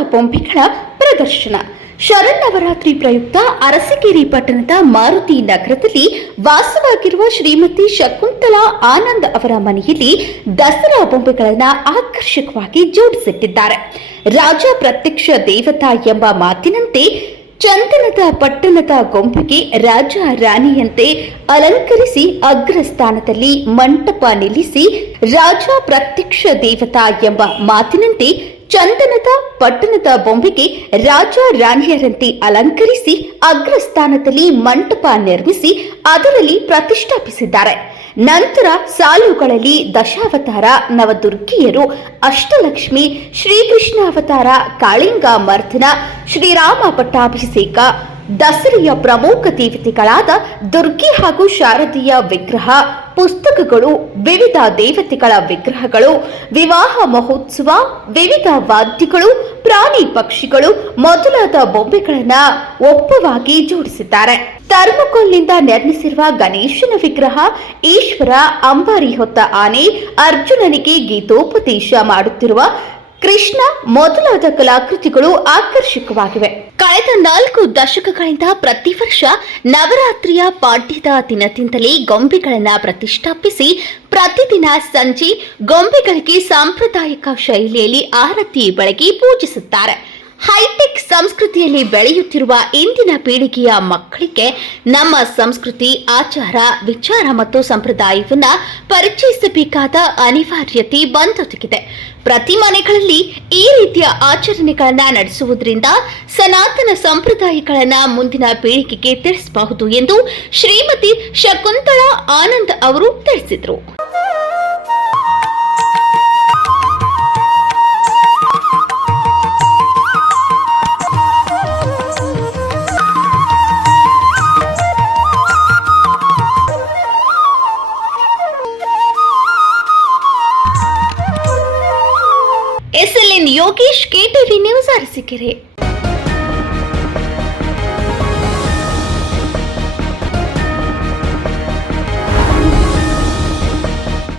ಬೊಂಬೆಗಳ ಪ್ರದರ್ಶನ. ಶರನ್ನವರಾತ್ರಿ ಪ್ರಯುಕ್ತ ಅರಸಿಕೇರಿ ಪಟ್ಟಣದ ಮಾರುತಿ ನಗರದಲ್ಲಿ ವಾಸವಾಗಿರುವ ಶ್ರೀಮತಿ ಶಕುಂತಲಾ ಆನಂದ್ ಅವರ ಮನೆಯಲ್ಲಿ ದಸರಾ ಬೊಂಬೆಗಳನ್ನು ಆಕರ್ಷಕವಾಗಿ ಜೋಡಿಸಿಟ್ಟಿದ್ದಾರೆ. ರಾಜ ಪ್ರತ್ಯಕ್ಷ ದೇವತಾ ಎಂಬ ಮಾತಿನಂತೆ ಚಂದನದ ಪಟ್ಟಣದ ಗೊಂಬೆಗೆ ರಾಜ ರಾಣಿಯಂತೆ ಅಲಂಕರಿಸಿ ಅಗ್ರಸ್ಥಾನದಲ್ಲಿ ಮಂಟಪ ನಿಲ್ಲಿಸಿ ರಾಜ ಪ್ರತ್ಯಕ್ಷ ದೇವತಾ ಎಂಬ ಮಾತಿನಂತೆ ಚಂದನದ ಪಟ್ಟಣದ ಬೊಂಬೆಗೆ ರಾಜ ರಾಣಿಯರಂತೆ ಅಲಂಕರಿಸಿ ಅಗ್ರಸ್ಥಾನದಲ್ಲಿ ಮಂಟಪ ನಿರ್ಮಿಸಿ ಅದರಲ್ಲಿ ಪ್ರತಿಷ್ಠಾಪಿಸಿದ್ದಾರೆ. ನಂತರ ಸಾಲುಗಳಲ್ಲಿ ದಶಾವತಾರ ನವದುರ್ಗಿಯರು ಅಷ್ಟಲಕ್ಷ್ಮಿ ಶ್ರೀಕೃಷ್ಣ ಅವತಾರ ಕಾಳಿಂಗ ಮರ್ಧನ ಶ್ರೀರಾಮ ಪಟ್ಟಾಭಿಷೇಕ ದಸರೆಯ ಪ್ರಮುಖ ದೇವತೆಗಳಾದ ದುರ್ಗಿ ಹಾಗೂ ಶಾರದೀಯ ವಿಗ್ರಹ ಪುಸ್ತಕಗಳು ವಿವಿಧ ದೇವತೆಗಳ ವಿಗ್ರಹಗಳು ವಿವಾಹ ಮಹೋತ್ಸವ ವಿವಿಧ ವಾದ್ಯಗಳು ಪ್ರಾಣಿ ಪಕ್ಷಿಗಳು ಮೊದಲಾದ ಬೊಂಬೆಗಳನ್ನ ಒಪ್ಪವಾಗಿ ಜೋಡಿಸಿದ್ದಾರೆ. ಥರ್ಮಕೋಲ್ನಿಂದ ನಿರ್ಮಿಸಿರುವ ಗಣೇಶನ ವಿಗ್ರಹ, ಈಶ್ವರ ಅಂಬಾರಿ ಹೊತ್ತ ಆನೆ, ಅರ್ಜುನನಿಗೆ ಗೀತೋಪದೇಶ ಮಾಡುತ್ತಿರುವ ಕೃಷ್ಣ ಮೊದಲಾದ ಕಲಾಕೃತಿಗಳು ಆಕರ್ಷಕವಾಗಿವೆ. ಕಳೆದ ನಾಲ್ಕು ದಶಕಗಳಿಂದ ಪ್ರತಿ ವರ್ಷ ನವರಾತ್ರಿಯ ಪಾಡ್ಯದ ದಿನದಿಂದಲೇ ಗೊಂಬೆಗಳನ್ನ ಪ್ರತಿಷ್ಠಾಪಿಸಿ ಪ್ರತಿದಿನ ಸಂಜೆ ಗೊಂಬೆಗಳಿಗೆ ಸಾಂಪ್ರದಾಯಿಕ ಶೈಲಿಯಲ್ಲಿ ಆರತಿ ಬೆಳಗಿ ಪೂಜಿಸುತ್ತಾರೆ. ಹೈಟೆಕ್ ಸಂಸ್ಕೃತಿಯಲ್ಲಿ ಬೆಳೆಯುತ್ತಿರುವ ಇಂದಿನ ಪೀಳಿಗೆಯ ಮಕ್ಕಳಿಗೆ ನಮ್ಮ ಸಂಸ್ಕೃತಿ, ಆಚಾರ, ವಿಚಾರ ಮತ್ತು ಸಂಪ್ರದಾಯವನ್ನು ಪರಿಚಯಿಸಬೇಕಾದ ಅನಿವಾರ್ಯತೆ ಬಂದೊದಗಿದೆ. ಪ್ರತಿ ಮನೆಗಳಲ್ಲಿ ಈ ರೀತಿಯ ಆಚರಣೆಗಳನ್ನು ನಡೆಸುವುದರಿಂದ ಸನಾತನ ಸಂಪ್ರದಾಯಗಳನ್ನು ಮುಂದಿನ ಪೀಳಿಗೆಗೆ ತಿಳಿಸಬಹುದು ಎಂದು ಶ್ರೀಮತಿ ಶಕುಂತಳಾ ಆನಂದ್ ಅವರು ತಿಳಿಸಿದರು. Yogesh KTV news Arsikere.